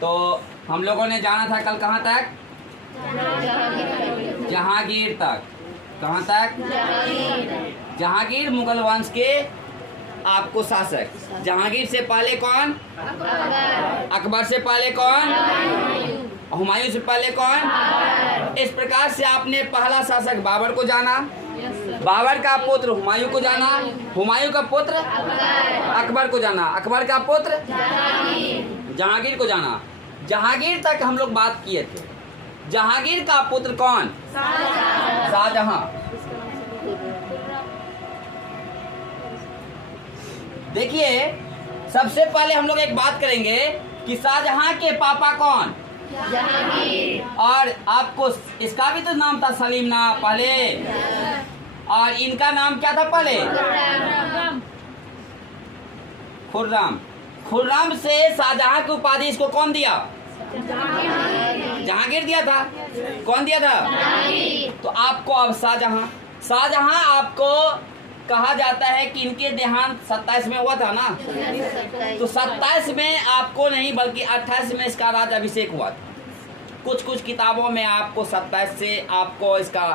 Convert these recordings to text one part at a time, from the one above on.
तो हम लोगों ने जाना था कल कहाँ तक? जहांगीर तक। कहाँ तक? जहांगीर मुगल वंश के आपको शासक। जहांगीर से पहले कौन? अकबर से पहले कौन? हुमायूं से पहले कौन? इस प्रकार से आपने पहला शासक बाबर को जाना, बाबर का पुत्र हुमायूं को जाना, हुमायूं का पुत्र अकबर को जाना, अकबर का पुत्र जहांगीर को जाना। जहांगीर तक हम लोग बात किए थे। जहांगीर का पुत्र कौन? शाहजहां। देखिए, सबसे पहले हम लोग एक बात करेंगे कि शाहजहां के पापा कौन? जहांगीर। और आपको इसका भी तो नाम था सलीम ना पहले, और इनका नाम क्या था पहले? खुर्रम। खुर्रम से शाहजहां की उपाधि इसको कौन दिया? जहांगीर दिया था। कौन दिया था? तो आपको अब शाहजहां आपको कहा जाता है कि इनके देहांत 27 में हुआ था ना, तो 27 में आपको नहीं बल्कि 28 में इसका राज अभिषेक हुआ था। कुछ किताबों में आपको 27 से आपको इसका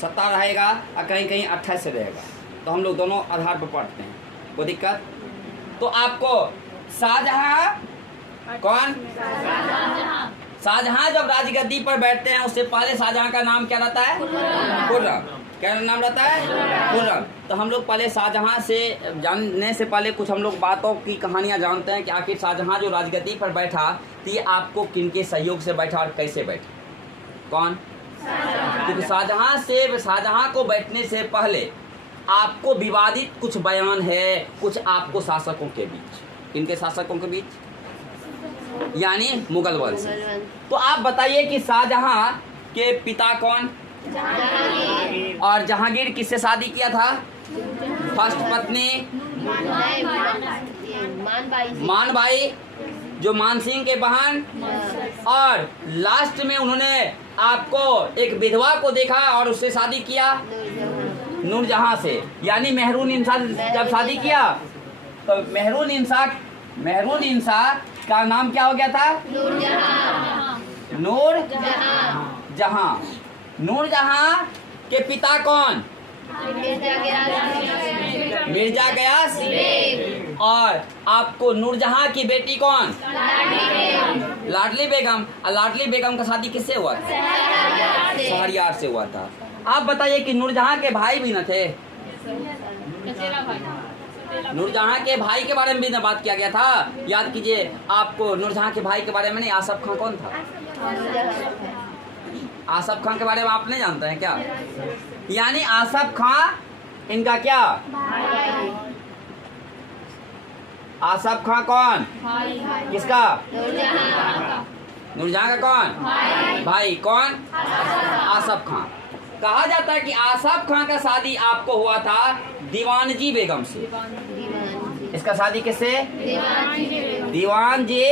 सत्ता रहेगा और कहीं कहीं 28 से रहेगा, तो हम लोग दोनों आधार पर पढ़ते हैं, कोई दिक्कत? तो आपको शाहजहां कौन? शाहजहां जब राजगद्दी पर बैठते हैं उससे पहले शाहजहां का नाम क्या रहता है? खुर्रम। क्या नाम रहता है? खुर्रम। तो हम लोग पहले शाहजहां से जानने से पहले कुछ हम लोग बातों की कहानियां जानते हैं कि आखिर शाहजहां जो राजगद्दी पर बैठा तो ये आपको किनके सहयोग से बैठा और कैसे बैठा? कौन? क्योंकि शाहजहां को बैठने से पहले आपको विवादित कुछ बयान है कुछ आपको शासकों के बीच। किनके शासकों के बीच? यानी मुगल वंश। तो आप बताइए कि शाहजहां के पिता कौन? जहांगीर। और जहांगीर किससे शादी किया था? फर्स्ट पत्नी मानबाई, जो मानसिंह के बहन, और लास्ट में उन्होंने आपको एक विधवा को देखा और उससे शादी किया नूरजहां से। यानी मेहरून इंसा जब शादी किया तो मेहरून इंसा का नाम क्या हो गया था? नूरजहां। नूरजहां के पिता कौन? मिर्जा गयास। और आपको नूरजहां की बेटी कौन? लाडली बेगम। और लाडली बेगम का शादी किससे हुआ था? शहरयार से हुआ था। आप बताइए कि नूरजहां के भाई भी न थे? नूरजहां के भाई के बारे में भी न बात किया गया था। याद कीजिए, आपको नूरजहां के भाई के बारे में नहीं, आसफ खां कौन था? आसफ खां के बारे में आप नहीं जानते हैं क्या? यानी आसफ खां इनका क्या? आसफ खां कौन? किसका? नूरजहां का कौन? भाई कौन? आसफ खां। कहा जाता है कि आसफ खां का शादी आपको हुआ था दीवानजी बेगम से। इसका शादी किससे? दीवानजी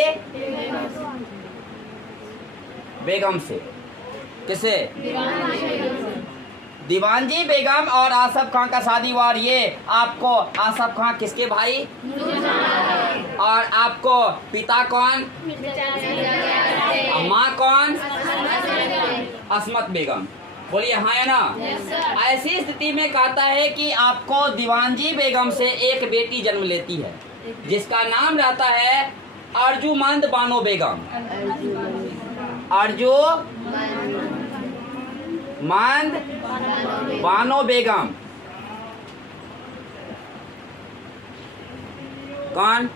बेगम से। किससे? दीवानजी बेगम और आसफ खां का शादी हुआ। और ये आपको आसफ खां किसके भाई? और आपको पिता कौन? माँ कौन? असमत बेगम। बोलिए हाँ या ना? ऐसी स्थिति में कहता है कि आपको दीवानजी बेगम से एक बेटी जन्म लेती है जिसका नाम रहता है अर्जुमंद बानो बेगम। अर्जुमंद बानो बेगम कौन?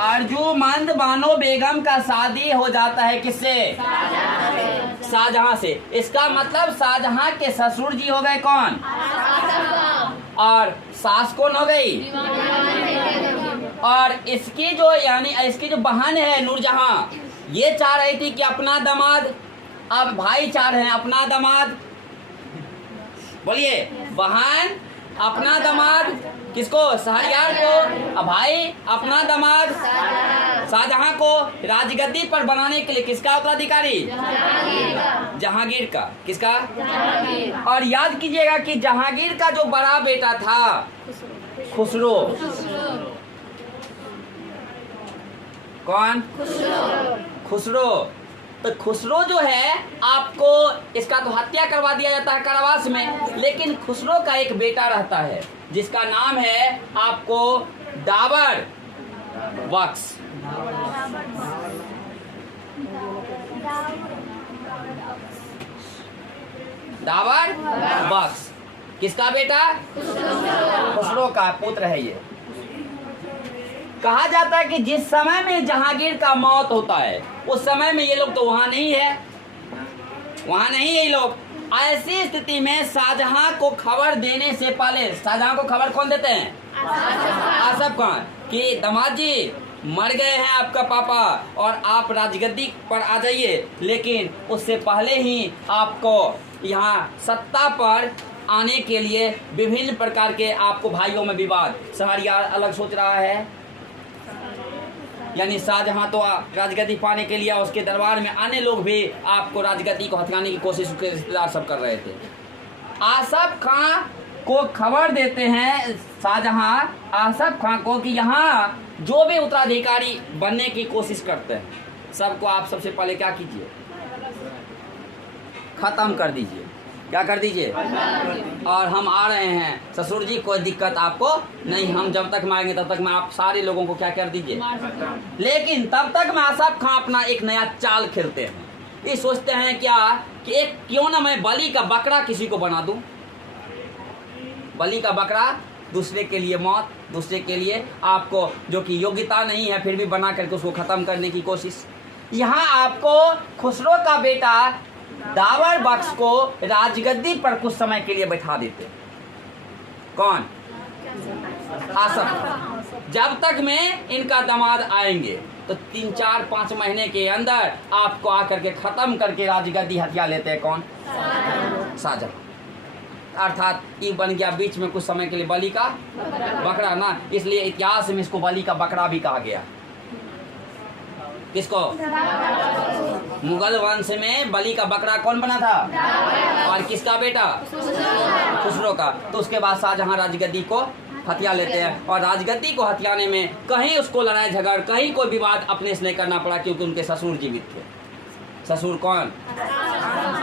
अर्जुमंद बानो बेगम का शादी हो जाता है किससे? शाहजहां से। इसका मतलब शाहजहां के ससुर जी हो गए कौन? और सास कौन हो गई? और इसकी जो यानी इसकी जो बहन है नूरजहां, ये चाह रही थी कि अपना दामाद, अब भाई चाह रहे हैं अपना दामाद। बोलिए, बहन अपना दामाद किसको? शहरयार को। अब भाई अपना दामाद शाहजहां को राजगद्दी पर बनाने के लिए किसका उत्तराधिकारी? जहांगीर का। किसका? और याद कीजिएगा कि जहांगीर का जो बड़ा बेटा था खुसरो, कौन? खुसरो। तो खुसरो जो है आपको इसका तो हत्या करवा दिया जाता है कारावास में, लेकिन खुसरो का एक बेटा रहता है जिसका नाम है आपको दाबर बख्श। दाबर बख्श किसका बेटा? खुसरो का पुत्र है ये। कहा जाता है कि जिस समय में जहांगीर का मौत होता है उस समय में ये लोग तो वहां नहीं है, वहां नहीं है ये लोग। ऐसी स्थिति में शाहजहां को खबर देने से पहले, शाहजहां को खबर कौन देते हैं? आसफ खान, कि दामाद जी मर गए हैं आपका पापा और आप राजगद्दी पर आ जाइए, लेकिन उससे पहले ही आपको यहाँ सत्ता पर आने के लिए विभिन्न प्रकार के आपको भाइयों में विवाद, शहरियार अलग सोच रहा है, यानी शाहजहां तो राजगद्दी पाने के लिए उसके दरबार में आने लोग भी आपको राजगद्दी को हथियाने की कोशिश उसके रिश्तेदार सब कर रहे थे। आसफ खां को खबर देते हैं शाहजहां आसफ खां को कि यहाँ जो भी उत्तराधिकारी बनने की कोशिश करते हैं सबको आप सबसे पहले क्या कीजिए? खत्म कर दीजिए। क्या कर दीजिए? और हम आ रहे हैं ससुर जी, कोई दिक्कत आपको नहीं, हम जब तक में आएंगे तब तक में आप सारे लोगों को क्या कर दीजिए। लेकिन तब तक में आसफ खां अपना एक नया चाल खेलते हैं। ये सोचते हैं क्या कि एक क्यों ना मैं बलि का बकरा किसी को बना दूं। बलि का बकरा, दूसरे के लिए मौत, दूसरे के लिए आपको जो कि योग्यता नहीं है फिर भी बना करके उसको खत्म करने की कोशिश। यहाँ आपको खुसरो का बेटा दाबर बख्श को राजगद्दी पर कुछ समय के लिए बैठा देते। कौन? आसफ। जब तक में इनका दामाद आएंगे तो 3, 4, 5 महीने के अंदर आपको आकर के खत्म करके राजगद्दी हथिया लेते हैं। कौन? शाहजहां। अर्थात ये बन गया बीच में कुछ समय के लिए बलि का बकरा ना, इसलिए इतिहास में इसको बलि का बकरा भी कहा गया। किसको? मुगल वंश में बलि का बकरा कौन बना था? और किसका बेटा? खुसरो का। तो उसके बाद शाहजहां राजगद्दी को हथिया लेते हैं और राजगद्दी को हथियाने में कहीं उसको लड़ाई झगड़, कहीं कोई विवाद अपने से नहीं करना पड़ा, क्योंकि उनके ससुर जीवित थे। ससुर कौन?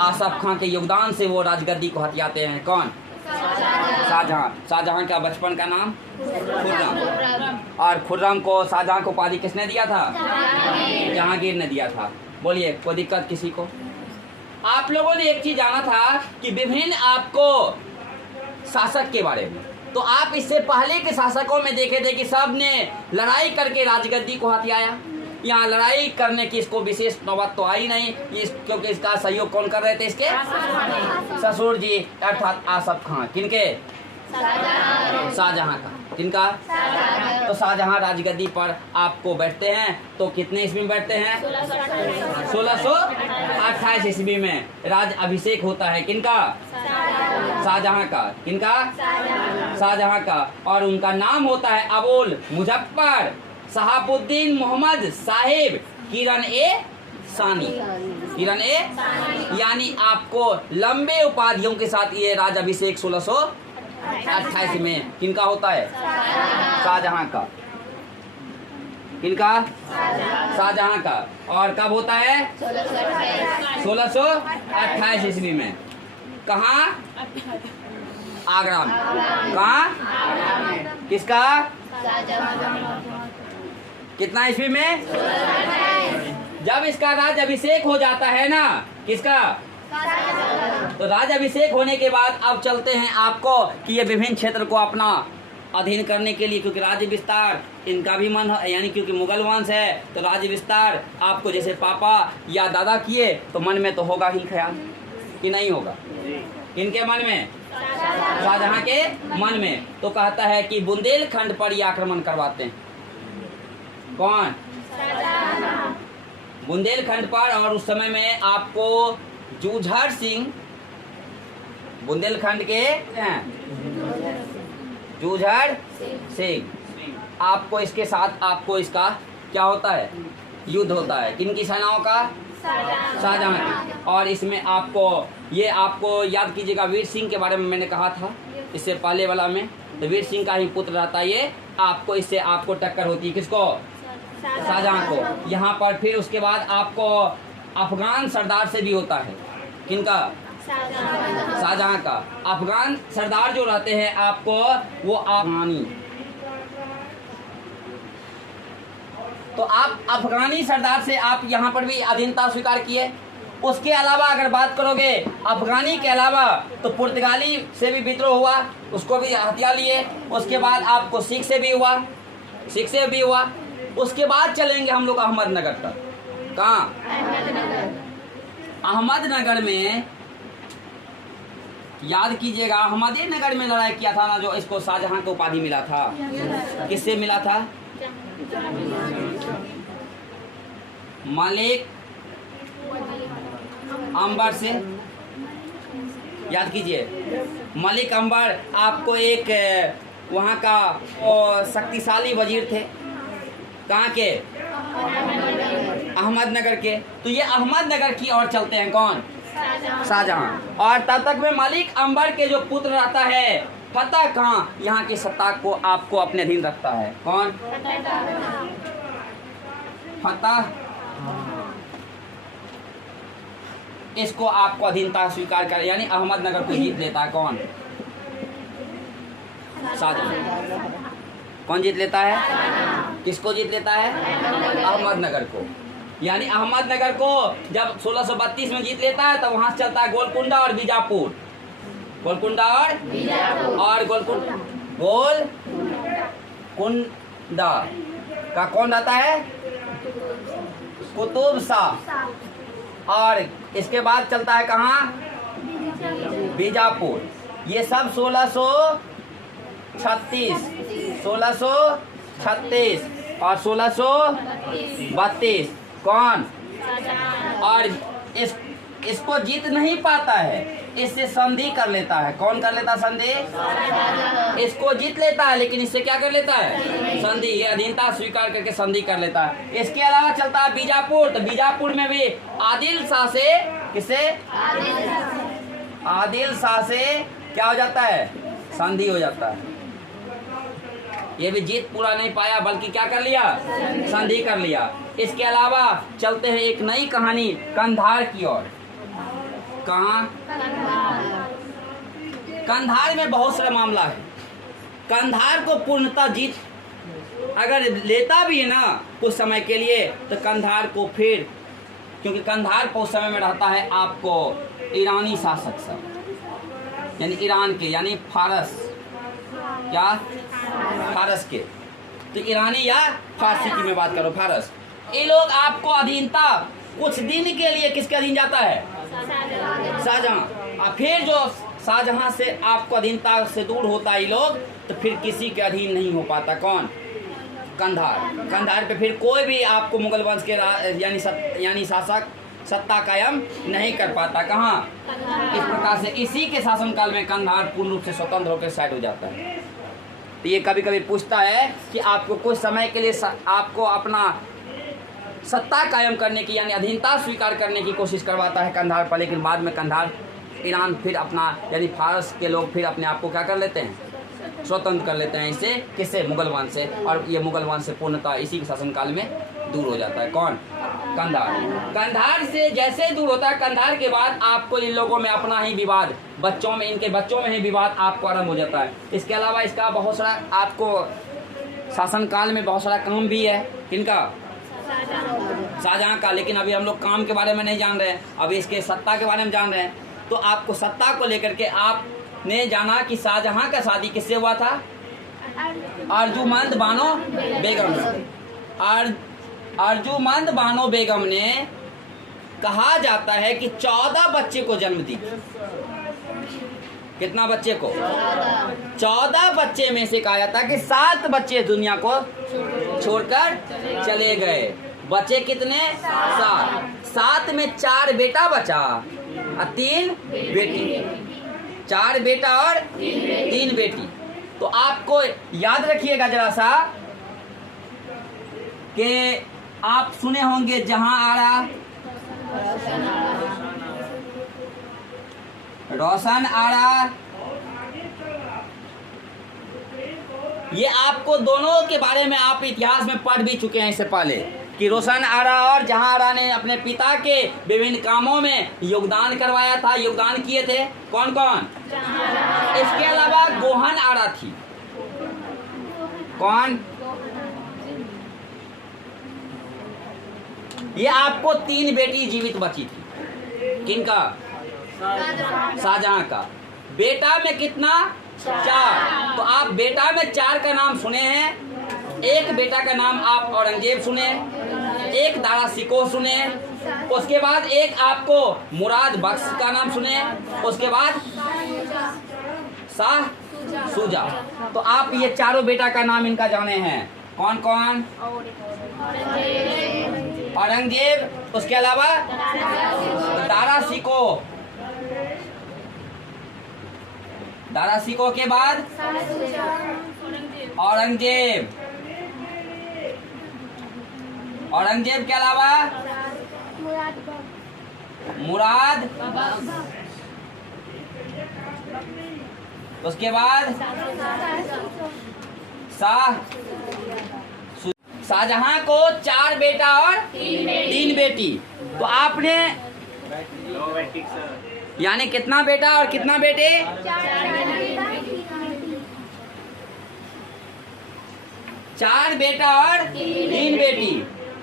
आसफ खां के योगदान से वो राजगद्दी को हथियाते हैं। कौन? शाहजहां। शाहजहां का बचपन का नाम खुर्रम, और खुर्रम को शाहजहां को उपाधि किसने दिया था? जहांगीर ने दिया था। बोलिए, कोई दिक्कत किसी को? आप लोगों ने एक चीज जाना था कि विभिन्न आपको शासक के बारे में, तो आप इससे पहले के शासकों में देखे थे कि सब ने लड़ाई करके राजगद्दी को हथियाया। यहाँ लड़ाई करने की इसको विशेष नौबत तो आई नहीं, क्योंकि इसका सहयोग कौन कर रहे थे? इसके ससुर जी, अर्थात आसफ खां। किनके? शाहजहां का। किनका? तो शाहजहां राजगद्दी पर आपको बैठते हैं तो कितने ईस्वी में बैठते हैं? 1628 ईस्वी में राज अभिषेक होता है। किनका? शाहजहां का। किनका? शाहजहां का। और उनका नाम होता है अबुल मुजफ्फर शहाबुद्दीन मोहम्मद साहिब किरण ए सानी। किरण ए, यानी आपको लंबे उपाधियों के साथ ये राज अभिषेक 1628 में किनका होता है? शाहजहां का। किनका? शाहजहां का। और कब होता है? 1628 ईस्वी में। कहाँ? आगरा में। कहाँ? किसका? कितना ईस्वी में? जब इसका राज अभिषेक हो जाता है ना, किसका? तो राज अभिषेक होने के बाद अब चलते हैं आपको कि ये विभिन्न क्षेत्र को अपना अधीन करने के लिए, क्योंकि राज्य विस्तार इनका भी मन है, यानी क्योंकि मुगल वंश है तो राज्य विस्तार आपको जैसे पापा या दादा किए तो मन में तो होगा ही ख्याल, कि नहीं होगा? इनके मन में, शाहजहां के मन में। तो कहता है कि बुंदेलखंड पर ये आक्रमण करवाते हैं। कौन? बुंदेलखंड पर। और उस समय में आपको जूझर सिंह बुंदेलखंड के हैं, जूझर सिंह। आपको इसके साथ आपको इसका क्या होता है? युद्ध होता है। किनकी सेनाओं का? शाहजहां की। और इसमें आपको ये आपको याद कीजिएगा, वीर सिंह के बारे में मैंने कहा था इससे पहले वाला में, तो वीर सिंह का ही पुत्र रहता है ये। आपको इससे आपको टक्कर होती है। किसको? शाहजहां को। यहाँ पर फिर उसके बाद आपको अफगान सरदार से भी होता है। किनका? शाहजहां का। अफगान सरदार जो रहते हैं आपको वो अफगानी, तो आप अफगानी सरदार से आप यहाँ पर भी अधीनता स्वीकार किए। उसके अलावा अगर बात करोगे अफगानी के अलावा तो पुर्तगाली से भी विद्रोह हुआ, उसको भी हथियार लिए। उसके बाद आपको सिख से भी हुआ, सिख से भी हुआ। उसके बाद चलेंगे हम लोग अहमदनगर तक। कहाँ? अहमदनगर में याद कीजिएगा, अहमदनगर में लड़ाई किया था ना, जो इसको शाहजहां को उपाधि मिला था। किससे मिला था? मलिक अंबर से। याद कीजिए, मलिक अंबर आपको एक वहाँ का शक्तिशाली वजीर थे। कहाँ के? अहमदनगर के। तो ये अहमदनगर की ओर चलते हैं। कौन? शाहजहां। और तब तक में मलिक अंबर के जो पुत्र रहता है फतह खां, यहाँ की सत्ता को आपको अपने अधीन रखता है। कौन? फतह। इसको आपको अधीनता स्वीकार कर, यानी अहमदनगर को जीत लेता है। कौन? शाहजहां। कौन जीत लेता है? किसको जीत लेता है? अहमदनगर को। यानी अहमदनगर को जब 1632 में जीत लेता है तो वहां से चलता है गोलकुंडा और बीजापुर। गोलकुंडा और गोलकुंडा का कौन रहता है? कुतुब शाह। और इसके बाद चलता है कहाँ? बीजापुर। ये सब 1636 और 1632। कौन? और इसको जीत नहीं पाता है, इससे संधि कर लेता है। कौन कर लेता है संधि? इसको जीत लेता है लेकिन इससे क्या कर लेता है? संधि। ये अधीनता स्वीकार करके संधि कर लेता है। इसके अलावा चलता है बीजापुर। तो बीजापुर में भी आदिल शाह से, किसे? आदिल शाह से क्या हो जाता है? संधि हो जाता है। ये भी जीत पूरा नहीं पाया बल्कि क्या कर लिया? संधि कर लिया। इसके अलावा चलते हैं एक नई कहानी कंधार की ओर। कहाँ? कंधार में बहुत सारा मामला है। कंधार को पूर्णतः जीत अगर लेता भी है ना कुछ समय के लिए, तो कंधार को फिर, क्योंकि कंधार को उस समय में रहता है आपको ईरानी शासक सब, यानी ईरान के, यानी फारस। क्या? फारस के। तो ईरानी या फारसी की मैं बात करूं, फारस। ये लोग आपको अधीनता कुछ दिन के लिए किसके अधीन जाता है? शाहजहां। और फिर जो शाहजहां से आपको अधीनता से दूर होता है ये लोग, तो फिर किसी के अधीन नहीं हो पाता। कौन? कंधार। कंधार पे फिर कोई भी आपको मुगल वंश के यानी शासक सत्ता कायम नहीं कर पाता। कहाँ? इस प्रकार से इसी के शासनकाल में कंधार पूर्ण रूप से स्वतंत्र होकर साइड हो जाता है। तो ये कभी कभी पूछता है कि आपको कुछ समय के लिए आपको अपना सत्ता कायम करने की, यानी अधीनता स्वीकार करने की कोशिश करवाता है कंधार पर, लेकिन बाद में कंधार ईरान फिर अपना, यानी फारस के लोग फिर अपने आप को क्या कर लेते हैं? स्वतंत्र कर लेते हैं। इससे किससे? मुगल वंश से। और ये मुगल वंश से पूर्णतः इसी के शासनकाल में दूर हो जाता है। कौन? कंधार। कंधार से जैसे दूर होता है, कंधार के बाद आपको इन लोगों में अपना ही विवाद, बच्चों में, इनके बच्चों में ही विवाद आपको आरंभ हो जाता है। इसके अलावा इसका बहुत सारा आपको शासनकाल में बहुत सारा काम भी है। किनका? शाहजहां का। लेकिन अभी हम लोग काम के बारे में नहीं जान रहे हैं, अभी इसके सत्ता के बारे में जान रहे हैं। तो आपको सत्ता को लेकर के आपने जाना कि शाहजहां का शादी किससे हुआ था? अर्जुमंद बानो बेगम। अर्जुमंद बानो बेगम ने, कहा जाता है कि 14 बच्चे को जन्म दी। कितना बच्चे को? 14 बच्चे में से कहा जाता है कि 7 बच्चे दुनिया को छोड़कर चले गए। बच्चे कितने? 7। 7 में 4 बेटा बचा और 3 बेटी। 4 बेटा और 3 बेटी। तो आपको याद रखिएगा जरा सा कि आप सुने होंगे जहां आड़ा रोशन आड़ा, ये आपको दोनों के बारे में आप इतिहास में पढ़ भी चुके हैं इससे पहले कि रोशन आरा और जहां आरा ने अपने पिता के विभिन्न कामों में योगदान करवाया था, योगदान किए थे। कौन कौन? इसके अलावा गोहन आरा थी। कौन? ये आपको 3 बेटी जीवित बची थी। किनका? शाहजहां का। बेटा में कितना? 4। तो आप बेटा में 4 का नाम सुने हैं। एक बेटा का नाम आप औरंगजेब सुने, एक दारा शिकोह सुने, उसके बाद एक आपको मुराद बख्श का नाम सुने, उसके बाद शाह शुजा। तो आप ये चारों बेटा का नाम इनका जाने हैं। कौन कौन? औरंगजेब, उसके अलावा दारा शिकोह, दारा शिकोह के बाद औरंगजेब, औरंगजेब के अलावा मुराद, उसके बाद शाहजहां को 4 बेटा और 3 बेटी। तो आपने यानी कितना बेटा और कितना बेटे? 4 बेटा और 3 बेटी।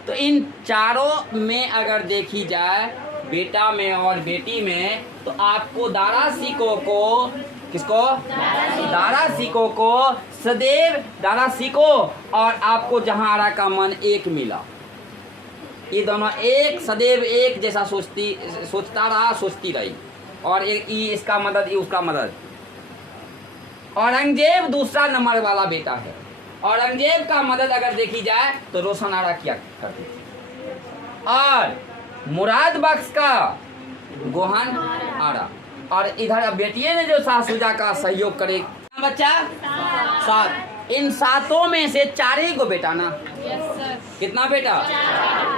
तो इन चारों में अगर देखी जाए, बेटा में और बेटी में, तो आपको दारा शिकोह को, किसको? दारा शिकोह को सदैव दारा शिकोह और आपको जहां आरा का मन एक मिला। ये दोनों एक सदैव एक जैसा सोचता रहा, सोचती रही, और एक ये इसका मदद, ये उसका मदद। औरंगजेब दूसरा नंबर वाला बेटा है। औरंगजेब का मदद अगर देखी जाए तो रोशन आरा किया करती थी, और मुराद बख्श का गोहन आरा, और इधर बेटिए ने जो शाह शुजा का सहयोग करे। बच्चा 7। इन 7 में से 4 ही को बेटा ना? कितना बेटा?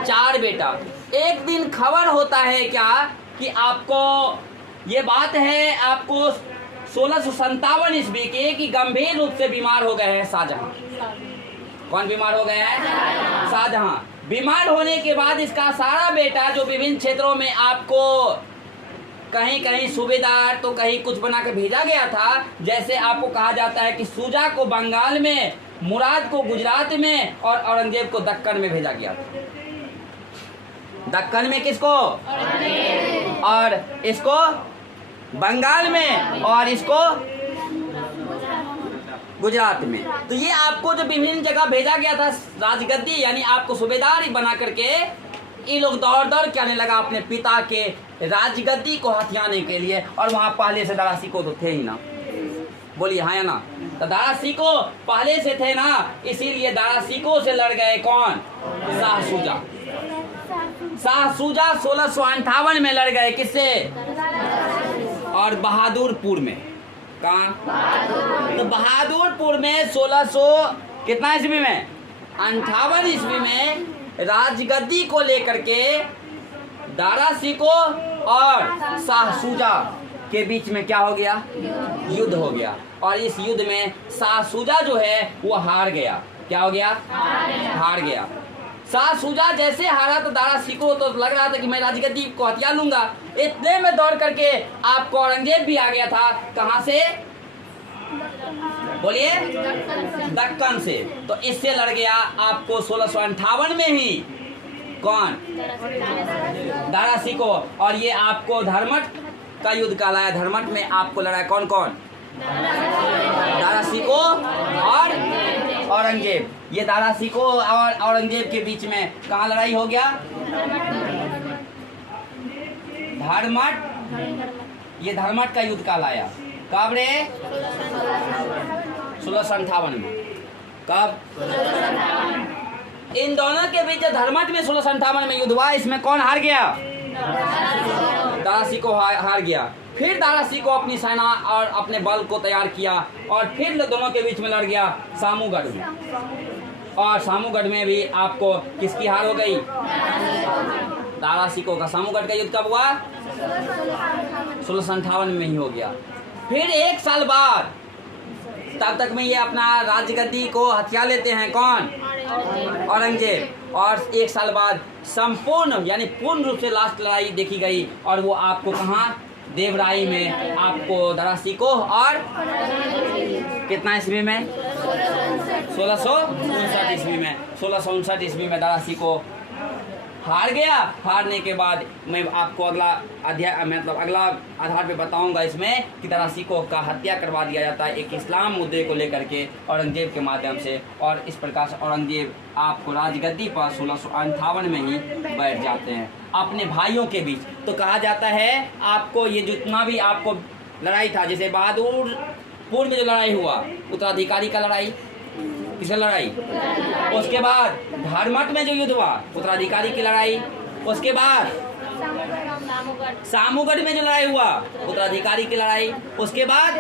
4 बेटा। एक दिन खबर होता है क्या कि आपको ये बात है, आपको 1657 ईस्वी के कि गंभीर रूप से बीमार हो गए हैं शाहजहां। कौन बीमार हो गए हैं? शाहजहां। बीमार होने के बाद इसका सारा बेटा जो विभिन्न क्षेत्रों में आपको कहीं कहीं सूबेदार तो कहीं कुछ बना के भेजा गया था, जैसे आपको कहा जाता है कि शुजा को बंगाल में, मुराद को गुजरात में और औरंगजेब को दक्कन में भेजा गया था। दक्कन में किसको? और इसको बंगाल में, और इसको गुजरात में। तो ये आपको जो विभिन्न जगह भेजा गया था राजगद्दी, यानी आपको सूबेदार बना करके, ये लोग दौड़ दौड़ के आने लगा अपने पिता के राजगद्दी को हथियाने के लिए। और वहां पहले से दारा शिकोह तो थे ही ना, बोलिए हाँ या ना? तो दारा शिकोह पहले से थे ना, इसीलिए दारा शिकोह से लड़ गए कौन? शाह शुजा। शाह शुजा 1658 में लड़ गए, किससे? और बहादुरपुर में। कहाँ? तो बहादुरपुर में 1600 कितना ईस्वी में? 58 ईस्वी में राजगद्दी को लेकर के दारा शिकोह और शाह शुजा के बीच में क्या हो गया? युद्ध हो गया। और इस युद्ध में शाह शुजा जो है वो हार गया। क्या हो गया? हार गया। शाह शुजा जैसे हारा तो दारा शिकोह तो लग रहा था कि मैं राजगद्दी को हथिया लूंगा। इतने में दौड़ करके आपको औरंगजेब भी आ गया था। कहां से? बोलिए। दक्कन से। तो इससे लड़ गया आपको 1658 में ही। कौन? दारा शिकोह। और ये आपको धर्मट का युद्ध कहलाया। धर्मट में आपको लड़ा कौन कौन? दारा शिकोह और औरंगजेब। ये दारा शिकोह और औरंगजेब के बीच में कहाँ लड़ाई हो गया? धर्मट। ये धर्मट का युद्ध कहलाया। कब रे? 1658 में। कब? इन दोनों के बीच धर्मट में 1658 में युद्ध हुआ। इसमें कौन हार गया? दारा शिकोह हार गया। फिर दारा शिकोह अपनी सेना और अपने बल को तैयार किया और फिर दोनों के बीच में लड़ गया सामूगढ़ में। और सामूगढ़ में भी आपको किसकी हार हो गई? दारा शिकोह का। सामूगढ़ का युद्ध कब हुआ? 1658 में ही हो गया। फिर 1 साल बाद तब तक में ये अपना राजगद्दी को हथिया लेते हैं। कौन? औरंगजेब। और 1 साल बाद संपूर्ण यानी पूर्ण रूप से लास्ट लड़ाई देखी गई, और वो आपको कहाँ? देवराई में आपको दारा शिकोह और कितना ईस्वी में? 1659 ईस्वी में। 1659 ईस्वी में दारा शिकोह हार गया। हारने के बाद मैं आपको अगला अध्याय मतलब अगला आधार पे बताऊंगा इसमें कि दारा शिकोह का हत्या करवा दिया जाता है एक इस्लाम मुद्दे को लेकर के औरंगजेब के माध्यम से, और इस प्रकार से औरंगजेब आपको राजगद्दी पर 1658 में ही बैठ जाते हैं अपने भाइयों के बीच। तो कहा जाता है आपको ये जितना भी आपको लड़ाई था, जैसे बहादुरपुर में जो लड़ाई हुआ उत्तराधिकारी का लड़ाई, किससे लड़ाई? उसके बाद धर्मट में जो युद्ध हुआ उत्तराधिकारी की लड़ाई, उसके बाद सामूगढ़ में जो लड़ाई हुआ उत्तराधिकारी की लड़ाई, उसके बाद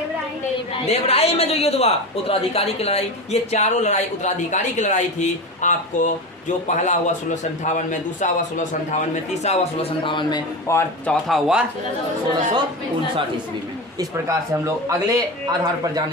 देवराई में जो युद्ध हुआ उत्तराधिकारी की लड़ाई। ये चारों लड़ाई उत्तराधिकारी की लड़ाई थी आपको, जो पहला हुआ 1658 में, दूसरा हुआ 1658 में, तीसरा हुआ 1658 में, और चौथा हुआ 1659 ईस्वी में। इस प्रकार से हम लोग अगले आधार पर जाने